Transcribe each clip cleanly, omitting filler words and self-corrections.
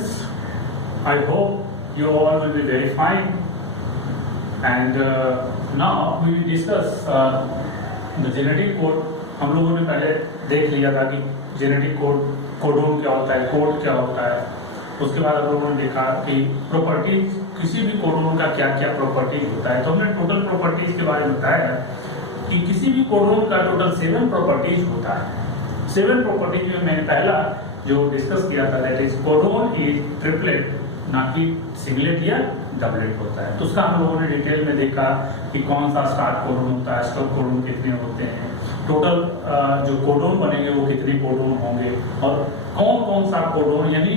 students, I hope you all will be very fine. And now we will discuss the genetic code. हम लोगों ने पहले देख लिया था कि जेनेटिक कोड, कोडोन क्या होता है, कोड क्या होता है. उसके बाद हम लोगों ने देखा कि प्रॉपर्टीज, किसी भी कोडोन का क्या क्या प्रॉपर्टीज होता है. तो हमने टोटल प्रॉपर्टीज के बारे में बताया कि किसी भी कोडोन का टोटल 7 प्रॉपर्टीज होता है. 7 प्रॉपर्टीज में मैंने पहला जो डिस्कस किया था, that is codon is triplet, ना कि सिंगलेट या डबलेट होता है. तो उसका हम लोगों ने डिटेल में देखा कि कौन सा स्टार्ट कोडोन होता है, स्टॉप कोडोन कितने होते हैं, टोटल जो कोडोन बनेंगे वो कितने कोडोन होंगे, और कौन कौन सा कोडोन, यानी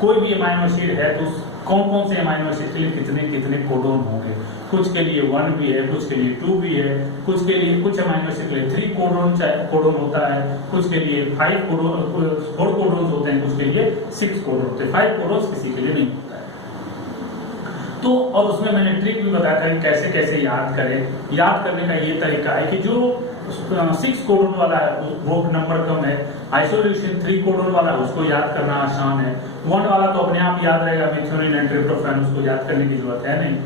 कोई भी अमाइनो एसिड है तो कौन कौन से अमाइनो एसिड के लिए कितने कितने कोडोन होंगे. कुछ के लिए 1 भी है, कुछ के लिए 2 भी है, कुछ के लिए, कुछ अमाइनो एसिड के लिए 3 कोडोन होता है, कुछ के लिए 4 कोडोन होते हैं, कुछ के लिए 6 कोडोन होते हैं. 5 कोडोन किसी के लिए नहीं होता है. तो और उसमें मैंने ट्रिक भी बताया था कि कैसे कैसे याद करें. याद करने का ये तरीका है कि जो 6 कोडोन वाला है वो नंबर कम है, आइसोल्यूशन 3 कोडोन वाला है उसको याद करना आसान है, 1 वाला तो अपने आप याद रहेगा, मेथियोनिन एंड ट्रिप्टोफैन, उसको याद करने की जरूरत है नहीं.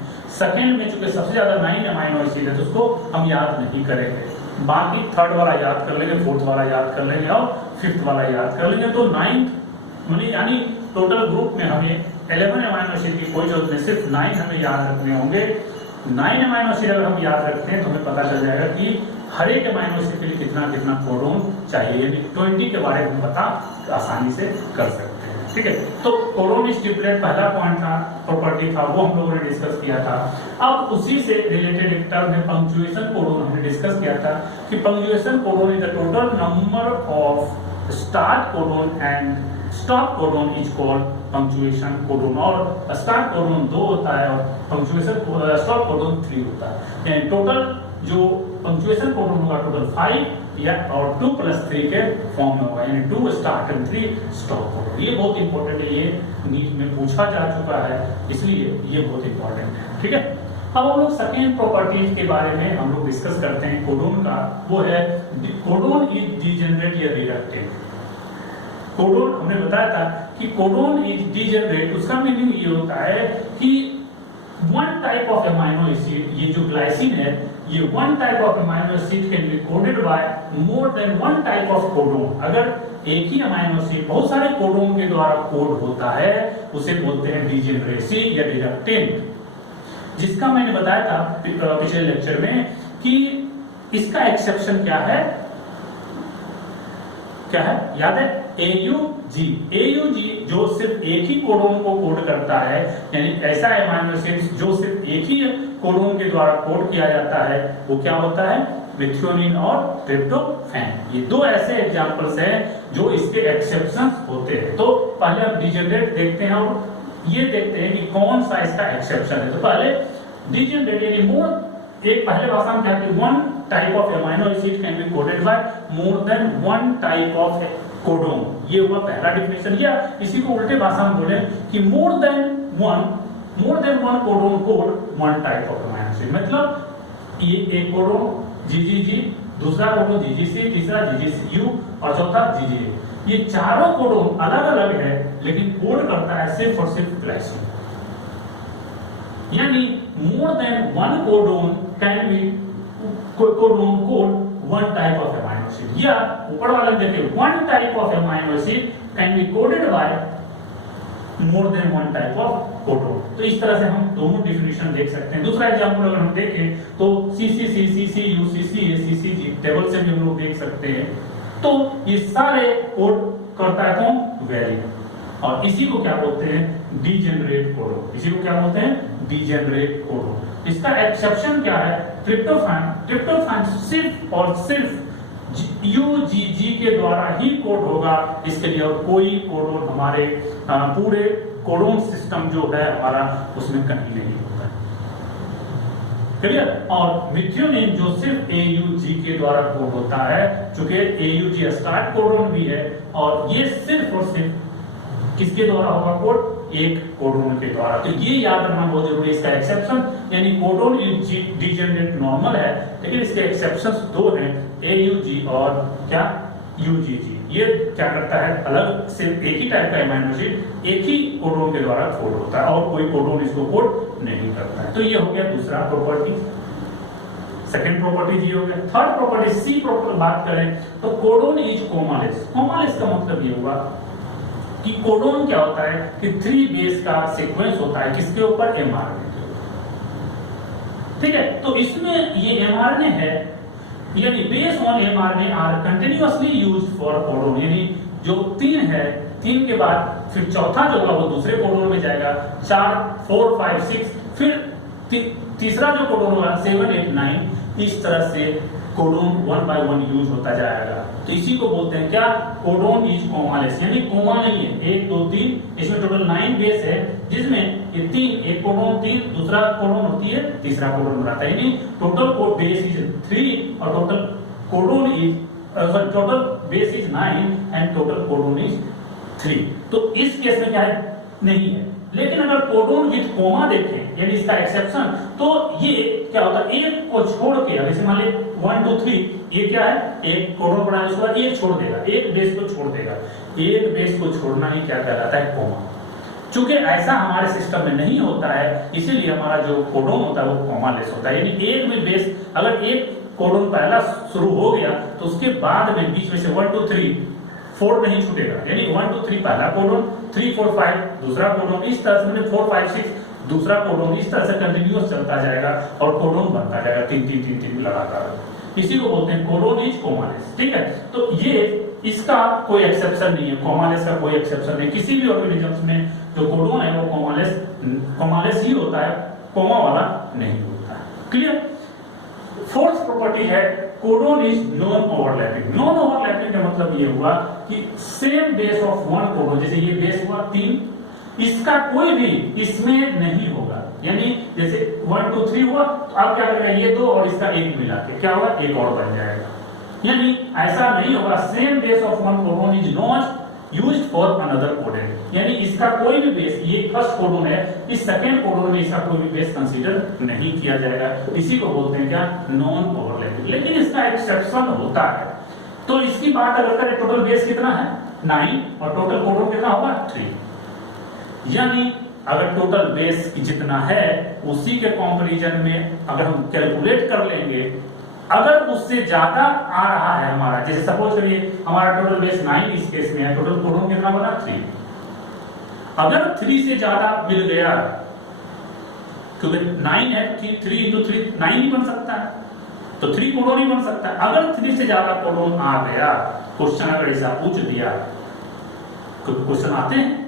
सेकंड में चूंकि सबसे ज्यादा 9 अमाइनो एसिड है तो उसको हम याद नहीं करेंगे. बाकी थर्ड वाला याद कर लेंगे, फोर्थ वाला याद कर लेंगे और फिफ्थ वाला याद कर लेंगे. तो 9 यानी टोटल ग्रुप में हमें 11 अमाइनो एसिड की कोई जरूरत नहीं, सिर्फ 9 हमें याद रखने होंगे. 9 अमाइनो एसिड अगर हम याद रखते हैं तो हमें पता चल जाएगा कि हर एक अमाइनो एसिड के लिए कितना कितना कोडोन चाहिए, यानी 20 के बारे में पता आसानी से कर सकते हैं. ठीक है, तो कोडोन ट्रिपलेट पहला पॉइंट था, प्रॉपर्टी था, वो हम लोगों ने डिस्कस किया था. अब उसी से रिलेटेड एक टर्म है पंक्चुएशन कोडोन, हमने डिस्कस किया था कि punctuation codon is the total number of start codon and stop codon is called punctuation codon. और स्टार्ट कोडोन 2 होता है और पंक्चुएशन स्टॉप कोडोन 3 होता है. यानी टोटल जो पंक्चुएशन कोडोन होगा टोटल 5 या और 2 + 3 के फॉर्म में होगा, यानी 2 स्टार्ट एंड 3 स्टॉप कोडोन. ये बहुत इंपॉर्टेंट है, ये नीट में पूछा जा चुका है, इसलिए ये बहुत इंपॉर्टेंट है. ठीक है, अब हम लोग सेकेंड प्रॉपर्टीज के बारे में हम लोग डिस्कस करते हैं कोडोन का. वो है कोडोन इज डीजेनरेट या रिडक्टिव. कोडोन हमने बताया था कि कोडोन इज डीजेनरेट, उसका मीनिंग ये होता है कि one type of amino acid, ये जो ग्लाइसिन है, ये one type of amino acid can be coded by more than one type of codon. अगर एक ही अमाइनो एसिड बहुत सारे कोडोन के द्वारा कोड होता है उसे बोलते हैं डीजेनरेसी या रिडक्टेंट. जिसका मैंने बताया था पिछले लेक्चर में कि इसका एक्सेप्शन क्या है, याद है? AUG. AUG जो सिर्फ एक ही कोडोन को कोड करता है, यानी ऐसा अमाइनो एसिड जो सिर्फ एक ही कोडोन के द्वारा कोड किया जाता है, वो क्या होता है? मेथियोनिन और ट्रिप्टोफैन. ये 2 ऐसे एग्जांपल्स हैं जो इसके एक्सेप्शंस होते हैं. तो पहले हम डीजेनरेट देखते हैं और ये देखते हैं कि कौन सा इसका एक्सेप्शन है. तो पहले डीजेनरेट यानी मोर, एक पहले भाषा में क्या है कि one type of amino acid can be coded by more than one type of codon. ये हुआ पहला डेफिनेशन. या इसी को उल्टे भाषा में बोले कि मोर than one codon code one type of amino acid. मतलब ये एक कोडोन GGG, दूसरा कोडोन GGC, तीसरा GGU और चौथा GGA. ये चारों कोडोन अलग अलग है लेकिन कोड करता है सिर्फ और सिर्फ ग्लाइसिन. यानी मोर than one codon can be codon code one type of amino acid. या ऊपर वाले देखिए one type of amino acid can be coded by more than one type of codon. तो इस तरह से हम दोनों डेफिनेशन देख सकते हैं. दूसरा एग्जांपल अगर हम देखें तो CCC, CCU, CCA, CCG table से भी हम लोग देख सकते हैं. तो ये सारे कोड करता है कौन? वेरिएंट. और इसी को क्या बोलते हैं? Degenerate codon. इसी को क्या बोलते हैं? Degenerate codon. इसका एक्सेप्शन क्या है? ट्रिप्टोफैन सिर्फ और सिर्फ UGG के द्वारा ही कोड होगा. इसके लिए और कोई कोडोन हमारे पूरे कोडोन सिस्टम जो है हमारा उसमें कहीं नहीं होता है. क्लियर? और मेथियोनिन जो सिर्फ AUG के द्वारा कोड होता है, चूंकि AUG स्टार्ट कोडोन भी है और ये सिर्फ और सिर्फ किसके द्वारा होगा कोड? एक कोडोन के द्वारा. तो ये याद रखना बहुत जरूरी है. इसका एक्सेप्शन यानी कोडोन डीजेनरेट नॉर्मल है लेकिन इसके एक्सेप्शंस 2 हैं, AUG और क्या? UGG. ये क्या करता है, अलग सिर्फ एक ही टाइप का अमीनो एसिड एक ही कोडोन के द्वारा कोड होता है और कोई कोडोन इसको कोड नहीं करता है। तो ये हो गया दूसरा प्रॉपर्टी, सेकंड प्रॉपर्टी ये हो गया। थर्ड प्रॉपर्टी सी प्रॉपर्टी बात करें तो कोडोन इज कोमालेस। कोमालेस का मतलब ये हुआ कि कोडोन क्या होता है कि 3 बेस का सीक्वेंस होता है किसके ऊपर, एमआरएनए के ऊपर। ठीक है, तो इसमें ये एमआरएनए है यानी base on mRNA are continuously used for codon, यानी जो 3 है 3 के बाद फिर चौथा जो होगा वो दूसरे कोडोन में जाएगा, 4 4 5 6 फिर तीसरा जो कोडोन होगा 7 8 9, इस तरह से कोडोन 1 बाय 1 यूज होता जाएगा। तो इसी को बोलते हैं क्या, कोडोन इज कोमालेस, यानी कोमा नहीं है, 1 2 3, इसमें टोटल 9 बेस है जिसमें ये 3, एक कोडोन 3, दूसरा कोडोन होती है, तीसरा कोडोन बनाता है, यानी टोटल कोड बेस इज 3 और total codon is total base is 9 and total codon is 3। तो इस केस में क्या है, नहीं है। लेकिन अगर कोडोन विद कोमा देखें यानी इसका एक्सेप्शन, तो ये क्या होता है, एक को छोड़ के, जैसे मान लीजिए 1 2 3, ये क्या है, एक कोडोन बनाया उसके बाद एक छोड़ देगा, एक बेस को छोड़ देगा, एक बेस को छोड़ना ही क्या कहलाता है, कोमा। चूंकि ऐसा हमारे सिस्टम में नहीं होता है, इसीलिए हमारा जो कोडोन होता है वो कोमालेस होता है, यानी एक भी बेस, अगर एक कोडोन पहला शुरू हो गया तो उसके बाद में बीच में से 1 2 3 4 नहीं छूटेगा, यानी 1 2 3 पहला कोडोन, 3 4 5 दूसरा कोडोन, इस तरह से 4 5 6 दूसरा कोडोन, इस तरह से कंटिन्यूअस चलता जाएगा और कोडोन बनता जाएगा 3 3 3 3 लगातार। इसी को बोलते हैं कोडोन इज कोमालेस। ठीक है, तो ये इसका कोई एक्सेप्शन नहीं है, कोमालेस का कोई एक्सेप्शन नहीं। किसी भी ऑर्गेनिजम्स में जो कोडोन है वो कोमालेस ही होता है, कोमा वाला नहीं होता है। क्लियर। फोर्थ प्रॉपर्टी है codon is non overlapping. Non overlapping का मतलब ये हुआ कि same base of one codon, जैसे ये बेस हुआ 3, इसका कोई भी इसमें नहीं होगा, यानी जैसे 1 2 3 हुआ तो अब क्या करेगा, ये 2 और इसका 1 मिला के क्या होगा, एक और बन जाएगा, यानी ऐसा नहीं होगा। Same base of one codon is not used for another codon, यानी इसका कोई भी बेस, ये फर्स्ट कोडोन है, इस सेकंड कोडोन में इसका कोई भी बेस कंसीडर नहीं किया जाएगा। इसी को बोलते हैं क्या, नॉन ओवरलैपिंग। लेकिन इसका एक्सेप्शन होता है। तो इसकी बात अगर करें, टोटल बेस कितना है 9 और टोटल कोडोन कितना होगा 3, यानी अगर टोटल बेस जितना है उसी के कंपैरिजन में अगर हम कैलकुलेट कर लेंगे, अगर उससे ज्यादा आ रहा है हमारा, जैसे सपोज करिए हमारा टोटल बेस 9 इस केस में है, टोटल कोडोन कितना बना 3, अगर 3 से ज्यादा मिल गया, क्योंकि 9 है, 3 into 3 9 ही बन सकता है, तो 3 कोडोन ही बन सकता है। अगर 3 से ज्यादा कोडोन आ गया, क्वेश्चन अगर ऐसा पूछ दिया, क्वेश्चन आते हैं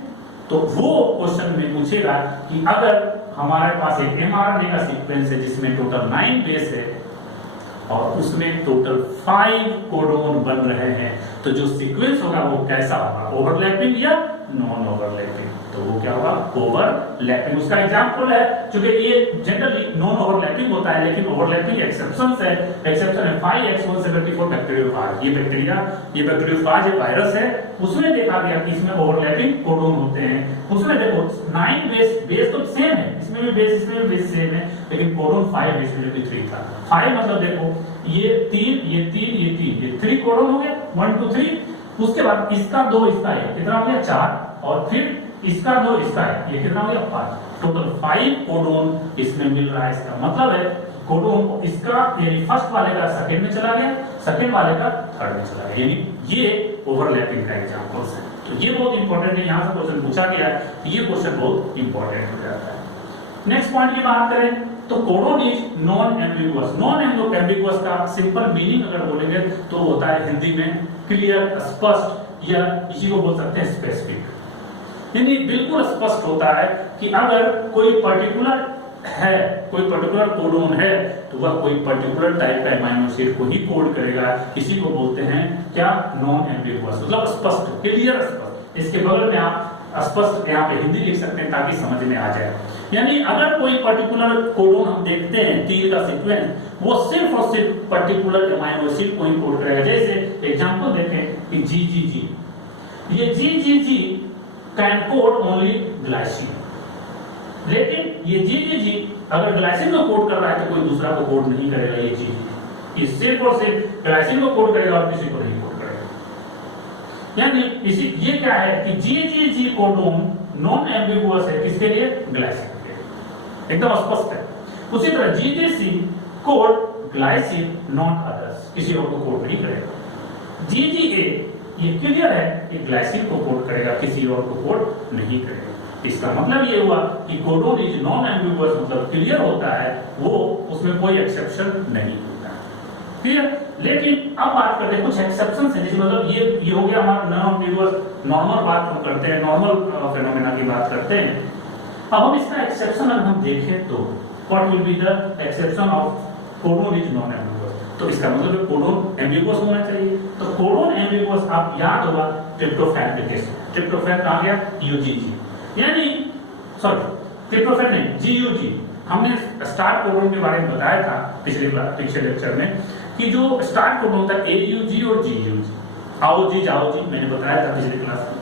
तो वो क्वेश्चन में पूछेगा कि अगर हमारे पास एक एमआरएनए का सीक्वेंस है जिसमें टोटल 9 बेस है और उसमें टोटल 5 कोडोन बन रहे हैं, तो जो सीक्वेंस होगा वो कैसा होगा, ओवरलैपिंग या नॉन ओवरलैपिंग। तो वो क्या होगा, ओवरलैपिंग। उसका एग्जांपल है, क्योंकि ये जनरली नॉन ओवरलैपिंग होता है, लेकिन ओवरलैपिंग एक्सेप्शंस है। एक्सेप्शन है 5x174 बैक्टीरियोफाज, ये बैक्टीरियोफाज एक वायरस है, उसमें देखा गया कि इसमें ओवरलैपिंग कोडोन होते हैं। उसमें देखो 9 बेस तो सेम है, इसमें भी बेस, इसमें भी बेस सेम है, लेकिन कोडोन 5 है, इसमें भी 3 था। 5 मतलब देखो ये 3 ये 3 ये 3, ये 3 कोडोन हो गया 1 2 3, उसके बाद इसका 2 इसका है, कितना हो गया 4, और फिर इसका 2 इसका है, ये कितना हो गया 5, टोटल 5 कोडोन इसमें मिल रहा है। इसका मतलब है कोडोन इसका यानी फर्स्ट वाले का सेकंड में चला गया, सेकंड वाले का थर्ड में चला गया, यानी ये ओवरलैपिंग का एग्जांपल्स है। तो ये बहुत इंपॉर्टेंट है, यहाँ से क्वेश्चन पूछा गया है, ये क्वेश्चन बहुत इंपॉर्टेंट हो जाता है। नेक्स्ट पॉइंट की बात करें तो codon is non ambiguous. Non ambiguous का सिंपल मीनिंग अगर बोलेंगे तो होता है हिंदी में क्लियर, स्पष्ट, या इसी को बोल सकते हैं स्पेसिफिक, यानी बिल्कुल स्पष्ट होता है कि अगर कोई पर्टिकुलर है, कोई पर्टिकुलर कोडोन है तो वह कोई पर्टिकुलर टाइप का अमीनो एसिड को ही कोड करेगा। इसी को बोलते हैं क्या, नॉन एम्बिगुअस, मतलब स्पष्ट, क्लियर, स्पष्ट। इसके बगल में आप स्पष्ट यहाँ पे हिंदी लिख सकते हैं ताकि समझ में आ जाए। यानी अगर कोई पर्टिकुलर कोडोन हम देखते हैं 3 का सीक्वेंस, वो सिर्फ और सिर्फ पर्टिकुलर अमीनो एसिड को ही कोड करेगा। जैसे एग्जांपल देखें कि GGG, ये GGG can code only glycine, लेकिन ये GGG अगर ग्लाइसिन को कोड कर रहा है तो कोई दूसरा को कोड नहीं करेगा। ये GGG ये सिर्फ और सिर्फ ग्लाइसिन को कोड करेगा और किसी को नहीं कोड करेगा। यानी इसी ये क्या है कि GGG कोडोन नॉन एम्बिगुअस है किसके लिए, ग्लाइसिन के लिए, एकदम स्पष्ट है। उसी तरह GGC code glycine not others, किसी और को कोड नहीं करेगा। GGA ये क्लियर है कि ग्लाइसिन को कोड करेगा, किसी और को कोड नहीं करेगा। इसका मतलब ये हुआ कि कोडोन इज नॉन एम्बिगुअस, मतलब क्लियर होता है, वो उसमें कोई एक्सेप्शन नहीं होता है, क्लियर। लेकिन अब बात करते हैं कुछ एक्सेप्शन है, जिसमें मतलब ये हो गया हमारा नॉन एम्बिगुअस, नॉर्मल बात हम करते हैं, नॉर्मल फेनोमेना की बात करते हैं। अब हम इसका एक्सेप्शन अगर हम देखें तो what will be the exception of codon is non ambiguous, तो इसका मतलब कोडोन एम्बिगुअस होना चाहिए। तो कोडोन एम्बिगुअस आप याद होगा ट्रिप्टोफैन के केस, ट्रिप्टोफैन आ गया UGG, यानी सॉरी ट्रिप्टोफैन नहीं GUG। हमने स्टार्ट कोडोन के बारे में बताया था पिछले लेक्चर में कि जो स्टार्ट कोडोन था AUG और GUG, आओ जी जाओ जी, मैंने बताया था पिछले क्लास में।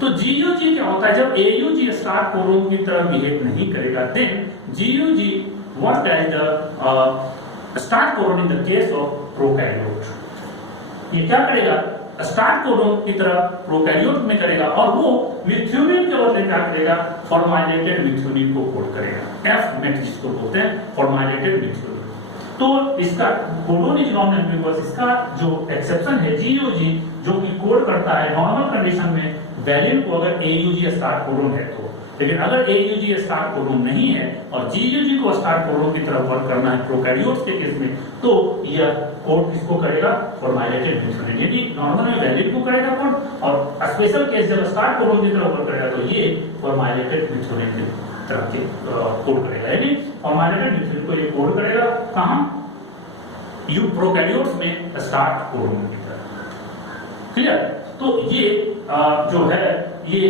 तो GUG क्या होता है, जब AUG स्टार्ट कोडोन की तरह बिहेव नहीं करेगा, then GUG what is the start codon in the case of prokaryote, ये क्या करेगा, स्टार्ट कोडोन की तरह प्रोकैरियोट में करेगा, और वो मिथ्योनिन के बदले क्या करेगा, फॉर्माइलेटेड मिथ्योनिन को कोड करेगा, F मेट जिसको बोलते हैं, फॉर्माइलेटेड मिथ्योनिन। तो इसका कोडोन इज नॉन एम्बिगुअस, इसका जो एक्सेप्शन है GUG, जो कि कोड करता है नॉर्मल कंडीशन में वैलिन को, अगर AUG स्टार्ट कोडोन है तो। लेकिन अगर AUG स्टार्ट कोडोन नहीं है और GUG को स्टार्ट कोडोन की तरफ वर्क करना है प्रोकैरियोट्स के केस में, तो यह कोड किसको करेगा, फॉर्माइलेटेड मिथ्योनिन, यानी नॉर्मल में वैलिन को करेगा कोड, और स्पेशल केस जब स्टार्ट कोडोन की तरफ वर्क करेगा तो ये फॉर्माइलेटेड मिथ्योनिन की तरह के कोड करेगा, यानी फॉर्माइलेटेड मिथ्योनिन को ये कोड करेगा कहां, प्रोकैरियोट्स में स्टार्ट कोडोन की तरह, क्लियर। तो ये जो है ये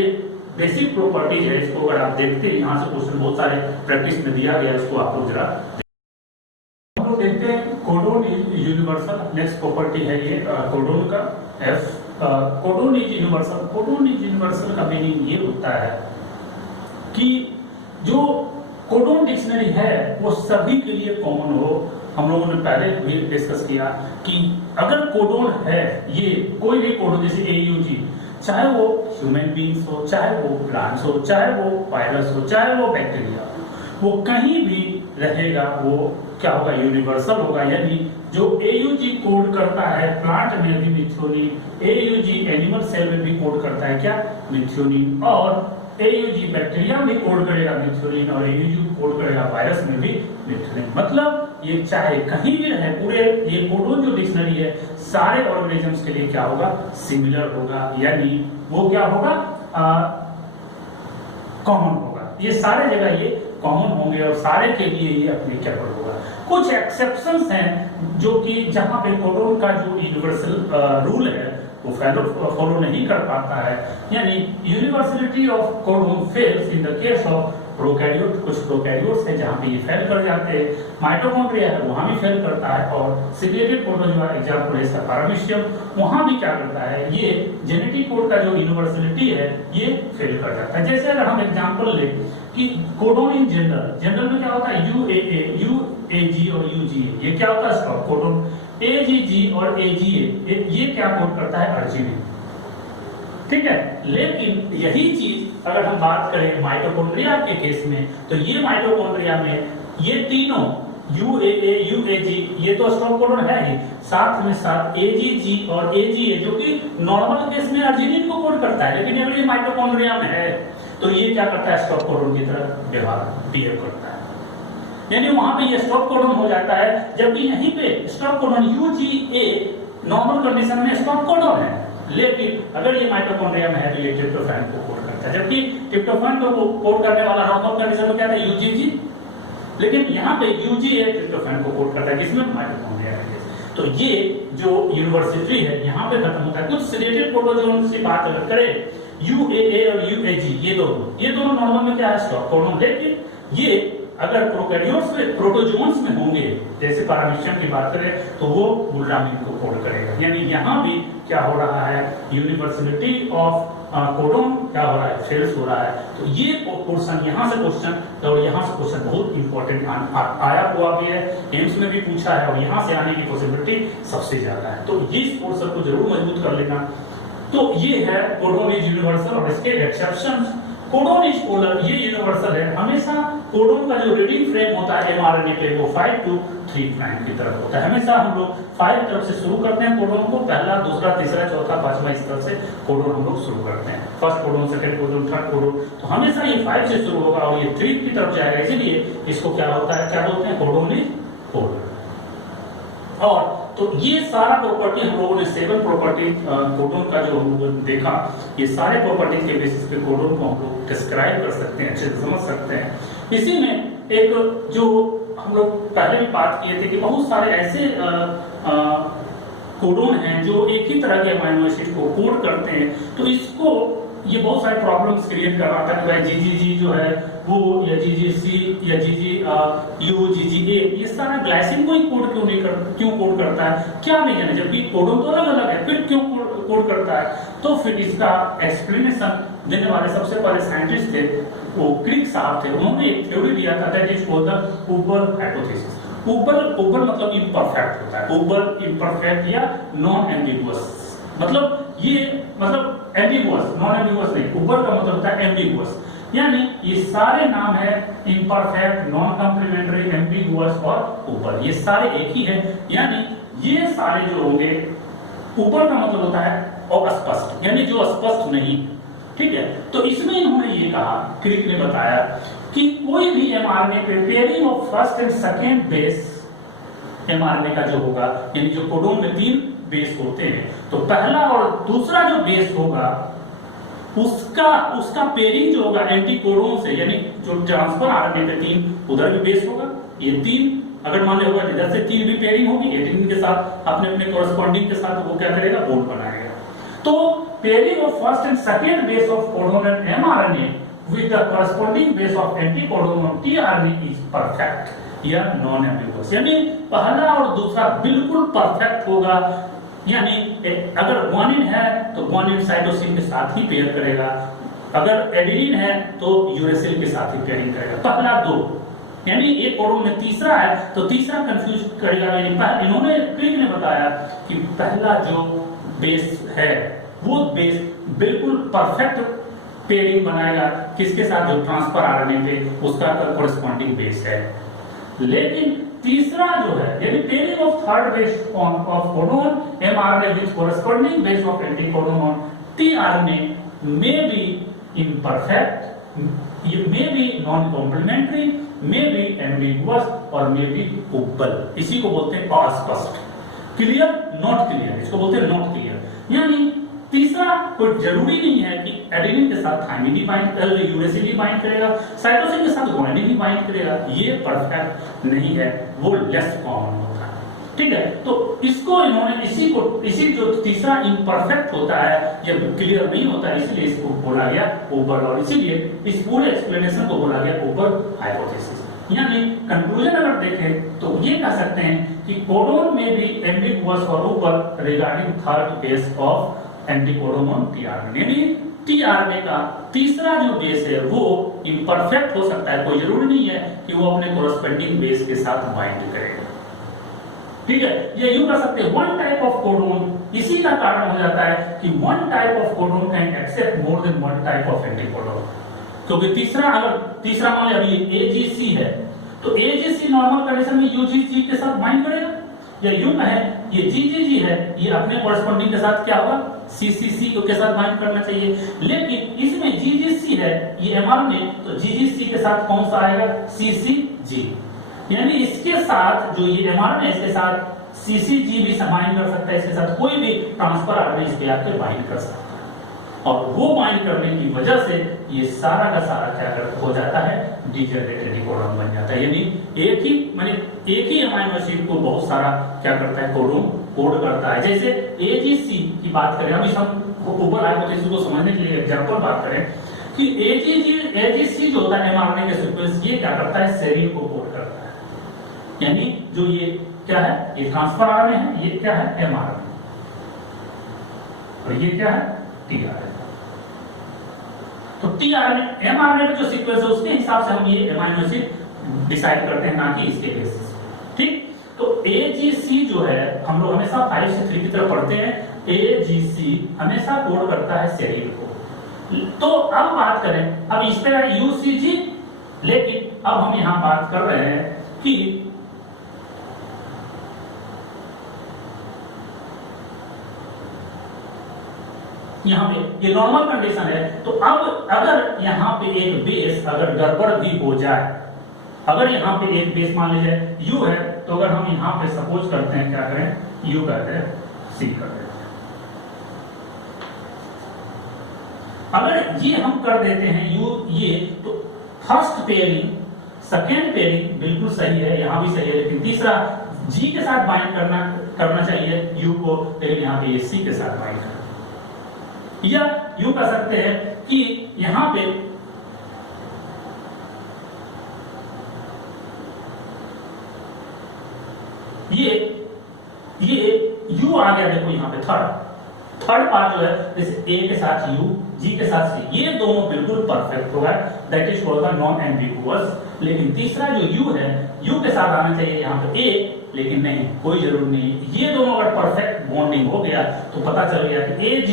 बेसिक प्रॉपर्टीज है, इसको अगर आप देखते हैं यहाँ से क्वेश्चन बहुत सारे प्रैक्टिस में दिया गया, इसको आपको जरा हम लोग देखते हैं। Codon is universal, next property है ये कोडोन का F, codon is universal. Codon is universal का मीनिंग ये होता है कि जो कोडोन डिक्शनरी है वो सभी के लिए कॉमन हो। हम लोगों ने पहले भी डिस्कस किया कि अगर कोडोन है, ये कोई भी कोडोन जैसे AUG, चाहे वो ह्यूमन बींग्स हो, चाहे वो प्लांट्स हो, चाहे वो वायरस हो, चाहे वो बैक्टीरिया, वो कहीं भी रहेगा, वो क्या होगा, यूनिवर्सल होगा। यानी जो AUG कोड करता है प्लांट में भी मिथ्योनिन, AUG एनिमल सेल में भी कोड करता है क्या, मिथ्योनिन, और AUG बैक्टीरिया भी कोड करेगा मिथ्योनिन, और AUG कोड करेगा वायरस में भी मिथ्योनिन। मतलब ये चाहे कहीं भी रहे, पूरे ये कोडोन जो डिक्शनरी है सारे ऑर्गेनिजम्स के लिए क्या होगा, सिमिलर होगा, यानी वो क्या होगा, कॉमन होगा। ये सारे जगह ये कॉमन होंगे और सारे के लिए ये एप्लीकेबल होगा। कुछ एक्सेप्शंस हैं जो कि जहां पे कोडोन का जो यूनिवर्सल रूल है वो फॉलो नहीं कर पाता है, यानी universality of codon fails in the case of prokaryote. कुछ प्रोकैरियोट्स है जहां पे ये फेल कर जाते हैं, माइटोकॉन्ड्रिया है वहां भी फेल करता है, और सिक्रेटेड प्रोटोजोआ एग्जांपल है इसका पैरामीशियम, वहां भी क्या करता है, ये जेनेटिक कोड का जो यूनिवर्सलिटी है ये फेल कर जाता है। जैसे अगर हम एग्जांपल ले कि कोडोन इन जनरल में क्या होता है, UAA, UAG और UGA, ये क्या होता है स्टॉप कोडोन। AGG और AGA ये क्या कोड करता है, अर्जिनिन, ठीक है। लेकिन यही चीज अगर हम बात करें माइटोकॉन्ड्रिया के केस में, तो ये माइटोकॉन्ड्रिया में ये तीनों UAA, UAG ये तो स्टॉप कोडोन है ही, साथ में साथ AGG और AGA जो कि नॉर्मल केस में अर्जिनिन को कोड करता है, लेकिन अगर ये माइटोकॉन्ड्रिया में है तो ये क्या करता है, स्टॉप कोडोन की तरह बिहेव करता है, यानी वहां पे ये स्टॉप कोडोन हो जाता है। जबकि यहीं पे stop codon UGA normal condition में स्टॉप कोडोन है, लेकिन अगर ये माइटोकॉन्ड्रिया में है तो ये ट्रिप्टोफैन को कोड करता है, जबकि ट्रिप्टोफैन को कोड करने वाला नॉर्मल कंडीशन में क्या था, UGG, लेकिन यहाँ पे UGA ट्रिप्टोफैन को कोड करता है, किसमें, माइटोकॉन्ड्रिया के। तो ये जो यूनिवर्सिटी है यहाँ पे खत्म होता है। कुछ सिलेटेड प्रोटोजोन से बात अगर करें, UAA और UAG ये दोनों नॉर्मल में क्या है, स्टॉप कोडोन, लेकिन ये अगर प्रोकैरियोट्स में, प्रोटोजोन्स में होंगे, जैसे पैरामीशियम की बात करें तो वो ग्लूटामिन को कोड करेगा, यानी यहाँ भी क्या हो रहा है, यूनिवर्सलिटी ऑफ कोडोन क्या हो रहा है, फेल्स हो रहा है। तो ये पोर्शन यहाँ से क्वेश्चन और यहाँ से क्वेश्चन बहुत इंपॉर्टेंट आया हुआ भी है, एम्स में भी पूछा है, और यहाँ से आने की पॉसिबिलिटी सबसे ज्यादा है। तो इस पोर्शन को जरूर मजबूत कर लेना। तो ये है कोडोन इज यूनिवर्सल और इसके एक्सेप्शंस। कोडोन इज पोलर, ये यूनिवर्सल है, हमेशा कोडोन का जो रीडिंग फ्रेम होता है एमआरएनए पे वो 5 to 3 प्राइम की तरफ होता है। हमेशा हम लोग 5 तरफ से शुरू करते हैं कोडोन को, पहला, दूसरा, तीसरा, चौथा, पांचवा, इस तरफ से कोडोन हम लोग शुरू करते हैं। First codon, second codon, third codon, तो हमेशा ये 5 से शुरू होगा और ये 3 की तरफ जाएगा, इसीलिए इसको क्या होता है, क्या बोलते हैं, कोडोन इज पोलर। और तो ये सारा प्रॉपर्टी हम लोगों ने 7 प्रॉपर्टी कोडोन का जो देखा, ये सारे प्रॉपर्टी के बेसिस पे कोडोन को हम लोग डिस्क्राइब कर सकते हैं, अच्छे से समझ सकते हैं। इसी में एक जो हम लोग पहले भी बात किए थे कि बहुत सारे ऐसे कोडोन हैं जो एक ही तरह के अमीनो एसिड को कोड करते हैं, तो इसको ये बहुत सारे प्रॉब्लम्स क्रिएट कर रहा था कि भाई जीजीजी जो है वो, या जीजीसी, या जीजीयू, जीजीए, ये सारा ग्लाइसिन को ही कोड क्यों कोड करता है, क्या रीजन है, जबकि कोडोन तो अलग अलग है, फिर क्यों कोड करता है। तो फिर इसका एक्सप्लेनेशन देने वाले सबसे पहले साइंटिस्ट थे वो क्रिक साहब थे। उन्होंने एक थ्योरी दिया था दैट इज कॉल्ड द उबल हाइपोथेसिस। उबल मतलब इम्परफेक्ट होता है, उबल इम्परफेक्ट या नॉन एम्बिगुअस, मतलब ये मतलब एम्बिगुअस, नॉन एम्बिगुअस नहीं, उबल का मतलब होता है एम्बिगुअस, यानी ये सारे नाम है इम्परफेक्ट, नॉन कॉम्प्लीमेंट्री, एम्बिगुअस और उबल, ये सारे एक ही है। यानी ये सारे जो होंगे, उबल का मतलब होता है अस्पष्ट, यानी जो स्पष्ट नहीं, ठीक है। तो इसमें इन्होंने ये कहा, क्रिक ने बताया कि कोई भी एमआरएनए पे pairing of first and second base mRNA का जो होगा, यानी जो कोडोन में 3 बेस होते हैं, तो पहला और दूसरा जो बेस होगा उसका पेयरिंग जो होगा एंटीकोडोन से, यानी जो ट्रांसफर आरएनए पे 3 उधर भी बेस होगा, ये 3 अगर मान लो होगा इधर से 3 भी पेयरिंग होगी, एडेनिन के साथ अपने अपने कोरेस्पोंडिंग के साथ वो क्या करेगा, बॉन्ड बनाएगा। तो pairing of first and second base of codon and mRNA with the corresponding base of anticodon on tRNA is perfect या नॉन एम्बिगुअस, यानी पहला और दूसरा बिल्कुल परफेक्ट होगा। यानी अगर ग्वानिन है तो ग्वानिन साइटोसिन के साथ ही पेयर करेगा, अगर एडेनिन है तो यूरेसिल के साथ ही पेयरिंग करेगा, पहला 2। यानी एक कोडोन में तीसरा है तो तीसरा कंफ्यूज करेगा। इन्होंने क्रिक ने बताया कि पहला जो बेस है वो बेस बिल्कुल परफेक्ट पेयरिंग बनाएगा, किसके साथ, जो ट्रांसफर आरएनए पे उसका कोरेस्पोंडिंग बेस है। लेकिन तीसरा जो है, यानी pairing of third base of codon mRNA with corresponding base of anticodon on tRNA may be imperfect, may be non complementary, may be ambiguous और मे बी उबल। इसी को बोलते हैं अस्पष्ट, क्लियर, नॉट क्लियर, इसको बोलते हैं नॉट क्लियर। यानी तीसरा कोई जरूरी नहीं है कि एडेनिन के साथ थायमिन ही बाइंड, यूरेसिल ही बाइंड करेगा, साइटोसिन के साथ ग्वानिन ही बाइंड करेगा, ये परफेक्ट नहीं है, वो लेस कॉमन होता है, ठीक है। तो इसको इन्होंने इसी जो तीसरा इम्परफेक्ट होता है या क्लियर नहीं होता है, इसलिए इसको बोला गया उबल, और इसीलिए इस पूरे एक्सप्लेनेशन को बोला गया उबल हाइपोथेसिस। यानी कंक्लूजन अगर देखें तो ये कह सकते हैं कि कोडोन में भी एम्बिगुअस और उबल regarding third base of anticodon on tRNA, यानी टीआरएनए का तीसरा जो बेस है वो इम्परफेक्ट हो सकता है, कोई जरूरी नहीं है कि वो अपने कोरेस्पोंडिंग बेस के साथ बाइंड करेगा, ठीक है। ये यूं कर सकते हैं वन टाइप ऑफ कोडोन, इसी का कारण हो जाता है कि one type of codon can accept more than one type of anticodon, क्योंकि तीसरा मान लिया अभी एजीसी है तो एजीसी नॉर्मल कंडीशन में यूजीजी के साथ बाइंड करेगा, या यूं है ये जीजीजी है, ये अपने कोरेस्पोंडिंग के साथ क्या होगा, सीसीसी के साथ बाइंड करना चाहिए। लेकिन इसमें जीजीसी है, ये एमआरएनए, तो जीजीसी के साथ कौन सा आएगा, सीसीजी, यानी इसके साथ जो ये एमआरएनए इसके साथ सीसीजी भी बाइंड कर सकता है, इसके साथ कोई भी ट्रांसफर आरएनए इस पे आके बाइंड कर सकता है, और वो बाइंड करने की वजह से ये सारा का सारा क्या हो जाता है, डीजेनरेट एंटीकोडोन बन जाता है। यानी एक ही अमीनो एसिड को बहुत सारा क्या करता है, कोड करता है। जैसे एजीसी की बात करें, अभी हम उबल हाइपोथेसिस को समझने के लिए एग्जांपल बात करें कि एजीसी जो होता है एमआरएनए के सीक्वेंस, ये क्या करता है, सेरीन को कोड करता है। यानी जो ये क्या है, ये ट्रांसफर आरएनए है, ये क्या है, एमआरएनए, और ये क्या है, टीआरएनए। तो टीआरएनए एमआरएनए का जो सीक्वेंस है उसके हिसाब से हम ये अमीनो एसिड डिसाइड करते हैं, ना कि इसके बेसिस, ठीक। तो एजीसी जो है हम लोग हमेशा 5 से 3 की तरफ पढ़ते हैं, AGC हमेशा कोड करता है सेरीन को। तो अब बात करें, अब इस पे UCG, लेकिन अब हम यहां बात कर रहे हैं कि यहां पे ये नॉर्मल कंडीशन है। तो अब अगर यहां पे एक बेस अगर गड़बड़ भी हो जाए, अगर यहां पे एक बेस मान लीजिए U है, तो अगर हम यहां पे सपोज करते हैं, क्या करें, U करते हैं, C कर देते हैं। अगर ये हम कर देते हैं U ये, तो फर्स्ट पेयरिंग सेकेंड पेयरिंग बिल्कुल सही है, यहां भी सही है, लेकिन तीसरा G के साथ बाइंड करना चाहिए U को, लेकिन यहां पे ये C के साथ बाइंड करना, या यूं कह सकते हैं कि यहां पे ये U आ गया, देखो यहां पे थर्ड पार्ट जो है, जैसे A के साथ U, G के साथ C, ये दोनों बिल्कुल परफेक्ट होगा, that is called the non ambiguous. लेकिन तीसरा जो U है, U के साथ आना चाहिए यहां पे A, लेकिन नहीं, कोई जरूरत नहीं। ये दोनों अगर परफेक्ट बॉन्डिंग हो गया तो पता चल गया कि AG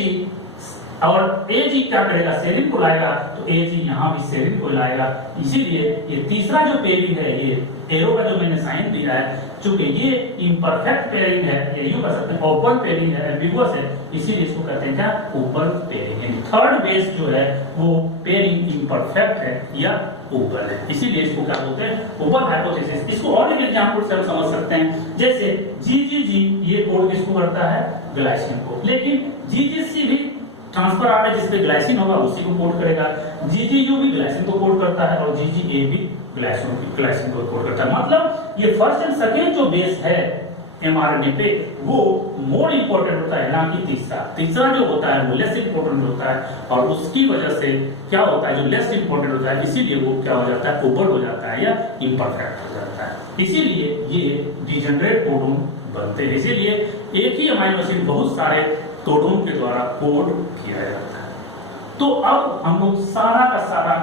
और AG क्या करेगा, सेरीन को लाएगा, तो AG यहां भी सेरीन को लाएगा। इसीलिए ये तीसरा जो पेयरिंग है, ये एरो का जो मैंने साइन दिया है, चूंकि ये इम्परफेक्ट पेयरिंग है, ये यूं कह सकते हैं ओपन पेयरिंग है, एम्बिगुअस है, इसीलिए इसको कहते हैं क्या, ओपन पेयरिंग है। थर्ड बेस जो है वो पेयरिंग इम्परफेक्ट है या ओपन है, इसीलिए इसको क्या बोलते हैं, ओपन हाइपोथेसिस। इसको और एक एग्जांपल से हम समझ सकते हैं, जैसे GGG ये कोड किसको करता है, ग्लाइसिन को, लेकिन GGC भी ट्रांसफर आ रहा है, जिसपे ग्लाइसिन होगा उसी को कोड करेगा। GGU भी ग्लाइसिन को कोड करता है और GGA भी ग्लाइसिन को कोड करता है। मतलब ये फर्स्ट एंड सेकेंड जो बेस है mRNA पे, वो मोर इंपॉर्टेंट होता है ना कि तीसरा जो होता है वो लेस इंपॉर्टेंट होता है, और उसकी वजह से क्या होता है, जो लेस इंपॉर्टेंट होता है, इसीलिए वो क्या हो जाता है, ओपन हो जाता है या इम्परफेक्ट हो जाता है। इसीलिए ये डिजेनरेट कोडोन बनते हैं। इसीलिए एक ही अमाइनो एसिड बहुत सारे कोडोन के द्वारा कोड किया जाता है। तो अब हम लोग सारा का सारा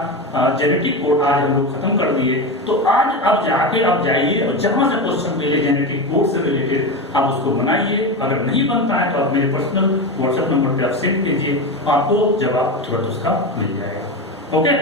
जेनेटिक कोड आज हम लोग खत्म कर दिए। तो आज अब जाइए और जहां से क्वेश्चन मिले जेनेटिक कोड से रिलेटेड, आप उसको बनाइए। अगर नहीं बनता है तो आप मेरे पर्सनल व्हाट्सएप नंबर पे आप सेंड कीजिए, आपको जवाब तुरंत उसका मिल जाएगा। ओके।